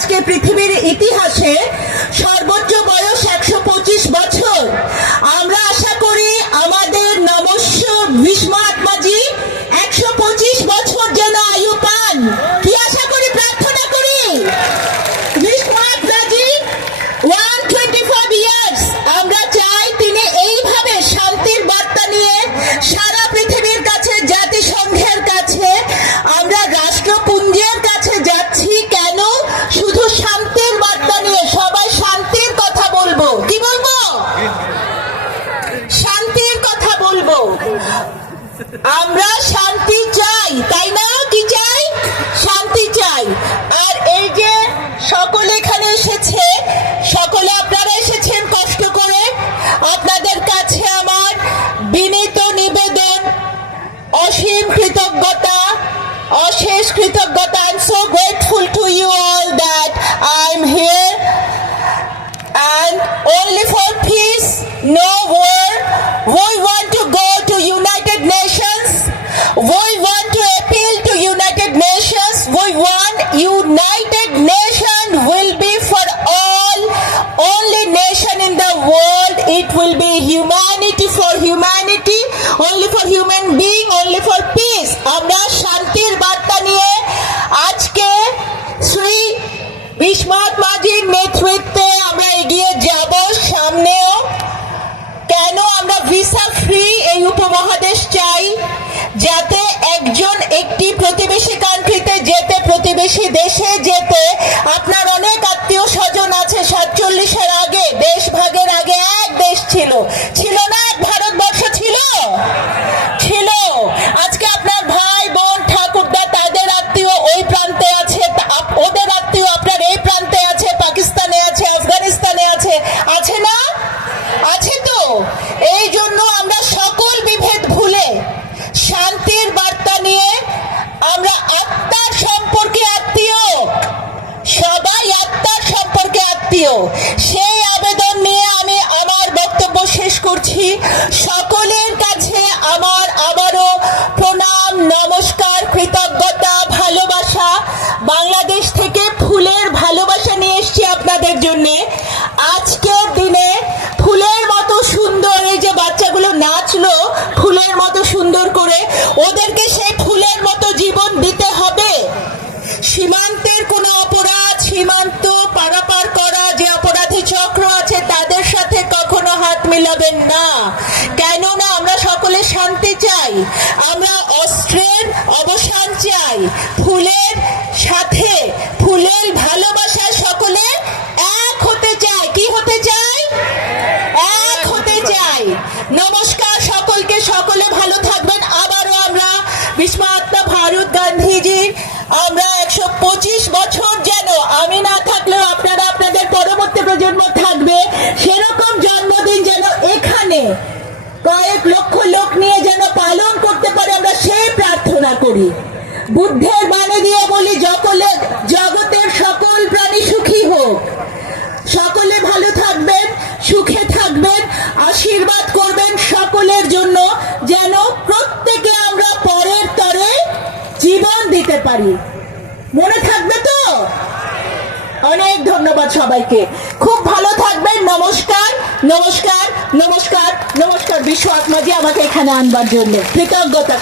আজকে পৃথিবীর ইতিহাসে সর্বোচ্চ বয়স 125 বছর। আমরা আশা করি আমাদের নমস্য ভীষ্ম আত্মাজি 125 বছর যেন আয়ু পান। কি আশা করি, প্রার্থনা করি ভীষ্ম আত্মাজি 125 ইয়ার্স। আমরা চাই তিনি এইভাবে শান্তির বার্তা নিয়ে সারা পৃথিবীর কাছে, জাতিসংঘের কাছে, আমরা রাষ্ট্রপুঞ্জের কাছে যাচ্ছি। কেন? শুধু শান্তির বার্তা নিয়ে। সবাই শান্তির কথা বলবো। কি বলবো? শান্তির কথা বলবো। আমরা শান্তি চাই, তাই না? কি চাই? শান্তি চাই। আর এই যে সকলে এখানে এসেছে, সকলে আপনারা এসেছেন কষ্ট করে। আপনাদের কাছে আমার বিনীত নিবেদন, অসীম কৃতজ্ঞতা, অশেষ কৃতজ্ঞতা। I am so grateful to you all that I am here and only for peace, no war. We want to go to United Nations. We want to appeal to United Nations. We want United Nation will be for all, only nation in the world. It will be humanity for humanity, only for human being, only for peace. আমরা শান্তির বার্তা নিয়ে আজকে শ্রী ভীষ্ম আত্মাজির নেতৃত্বে আমরা এগিয়ে যাব, সামনেও। কেন আমরা ভিসা ফ্রি এই উপমহাদেশ চাই? যাতে একজন একটি প্রতিবেশী কান্ট্রিতে যেতে, প্রতিবেশী দেশে যেতে, আপনার অনেক আত্মীয় স্বজন আছে। 47-এর আগে, দেশ ভাগের আগে এক দেশ ছিল, ছিল না? এক ভারতবর্ষ ছিল, ছিল। আজকে আপনার ভাই বোন ঠাকুরদা তাদের আত্মীয় ওই প্রান্তে আছে, ওদের আত্মীয় আপনার এই প্রান্তে আছে, পাকিস্তানে আছে, আফগানিস্তানে আছে, আছে না? আছে তো। এই জন্য আমরা সকল বিভেদ ভুলে শান্তির বার্তা নিয়ে, আমরা আত্মার সম্পর্কে আত্মীয়, সবাই আত্মার সম্পর্কে আত্মীয়, সেই আবেদন নিয়ে আমি আমার বক্তব্য শেষ করছি। সকলের কাছে আমার আবারও প্রণাম, নমস্কার, কৃতজ্ঞতা, ভালোবাসা। বাংলাদেশ থেকে ফুলের ভালোবাসা নিয়ে এসেছি আপনাদের জন্য। আজকের দিনে ফুলের মতো সুন্দর এই যে বাচ্চাগুলো নাচলো ফুলের মতো সুন্দর করে, ওদেরকে সেই ফুলের মতো জীবন দিতে হবে। সীমান্তের কোনো অপরাধ, সীমান্ত পারাপার করা যে অপরাধী চক্র আছে তাদের সাথে কখনো হাত মিলাবেন না। কেননা আমরা সকলে শান্তি চাই, আমরা অস্ত্রের অবসান চাই। ফুলের সাথে, ফুলের ভালোবাসায় সকলে এক হতে চাই। কি হতে চাই? এক হতে চাই। নমস্কার সকলকে, সকলে ভালো থাকবেন। আবারও আমরা ভীষ্ম আত্মা ভারত গান্ধীজির আমরা 125 বছর যেন, আমি না থাকলেও আপনারা আপনাদের পরবর্তী প্রজন্ম থাকবে, সেরকম জন্মদিন যেন এখানে কয়েক লক্ষ লোক নিয়ে যেন পালন করতে পারে, আমরা সেই প্রার্থনা করি। বুদ্ধের বাণী দিয়ে বলি, জগতের সকল প্রাণী সুখী হোক। সকলে ভালো থাকবেন, সুখে থাকবেন, আশীর্বাদ করবেন সকলের জন্য, যেন প্রত্যেকে আমরা পরের তরে জীবন দিতে পারি। মনে থাকবে তো? অনেক ধন্যবাদ সবাইকে। খুব ভালো থাকবেন। নমস্কার, নমস্কার, নমস্কার, নমস্কার। বিশ্ব আত্মাজি আমাকে এখানে আনবার জন্য কৃতজ্ঞতা।